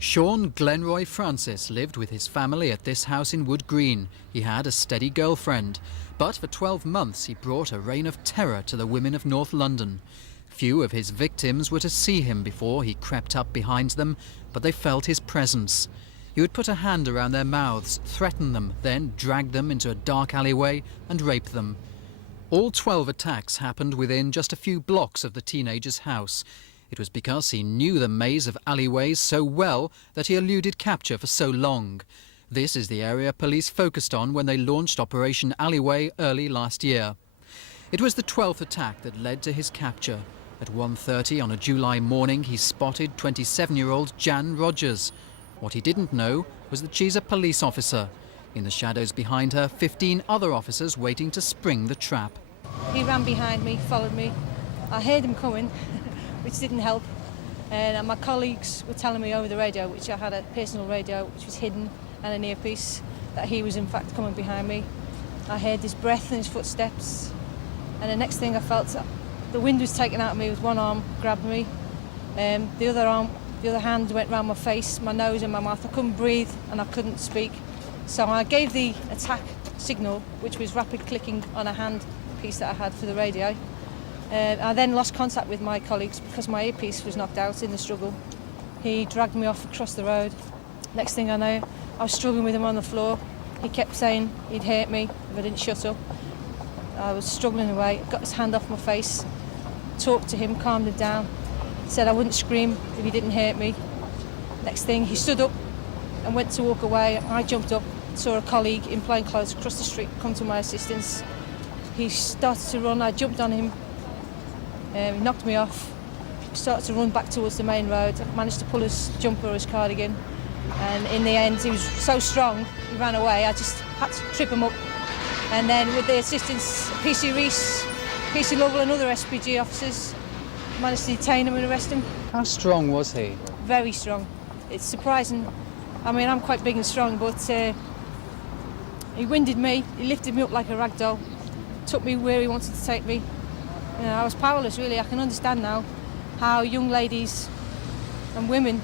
Sean Glenroy Francis lived with his family at this house in Wood Green. He had a steady girlfriend, but for 12 months he brought a reign of terror to the women of North London. Few of his victims were to see him before he crept up behind them, but they felt his presence. He would put a hand around their mouths, threaten them, then drag them into a dark alleyway and rape them. All 12 attacks happened within just a few blocks of the teenager's house. It was because he knew the maze of alleyways so well that he eluded capture for so long. This is the area police focused on when they launched Operation Alleyway early last year. It was the 12th attack that led to his capture. At 1:30 on a July morning, he spotted 27-year-old Jan Rodgers. What he didn't know was that she's a police officer. In the shadows behind her, 15 other officers waiting to spring the trap. He ran behind me, followed me. I heard him coming, which didn't help. And my colleagues were telling me over the radio, which I had a personal radio, which was hidden, and an earpiece, that he was in fact coming behind me. I heard his breath and his footsteps. And the next thing I felt, the wind was taken out of me with one arm, grabbed me. The other hand went round my face, my nose and my mouth. I couldn't breathe and I couldn't speak. So I gave the attack signal, which was rapid clicking on a hand piece that I had for the radio. I then lost contact with my colleagues because my earpiece was knocked out in the struggle. He dragged me off across the road. Next thing I know, I was struggling with him on the floor. He kept saying he'd hurt me if I didn't shut up. I was struggling away, got his hand off my face, talked to him, calmed him down, said I wouldn't scream if he didn't hurt me. Next thing, he stood up and went to walk away. I jumped up, saw a colleague in plain clothes across the street come to my assistance. He started to run, I jumped on him, he knocked me off, started to run back towards the main road. I managed to pull his jumper or his cardigan, and in the end he was so strong, he ran away. I just had to trip him up, and then with the assistance of PC Reese, PC Lovell and other SPG officers, managed to detain him and arrest him. How strong was he? Very strong. It's surprising. I mean, I'm quite big and strong, but he winded me, he lifted me up like a rag doll, took me where he wanted to take me. You know, I was powerless, really. I can understand now how young ladies and women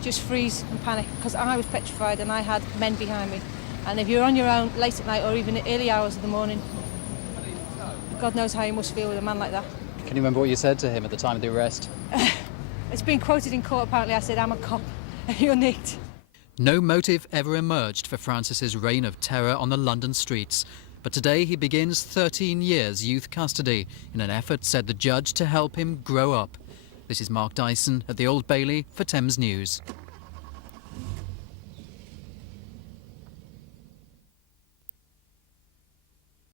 just freeze and panic, because I was petrified and I had men behind me. And if you're on your own late at night or even early hours of the morning, God knows how you must feel with a man like that. Can you remember what you said to him at the time of the arrest? It's been quoted in court, apparently. I said, I'm a cop and you're nicked. No motive ever emerged for Francis's reign of terror on the London streets. But today he begins 13 years youth custody in an effort, said the judge, to help him grow up. This is Mark Dyson at the Old Bailey for Thames News.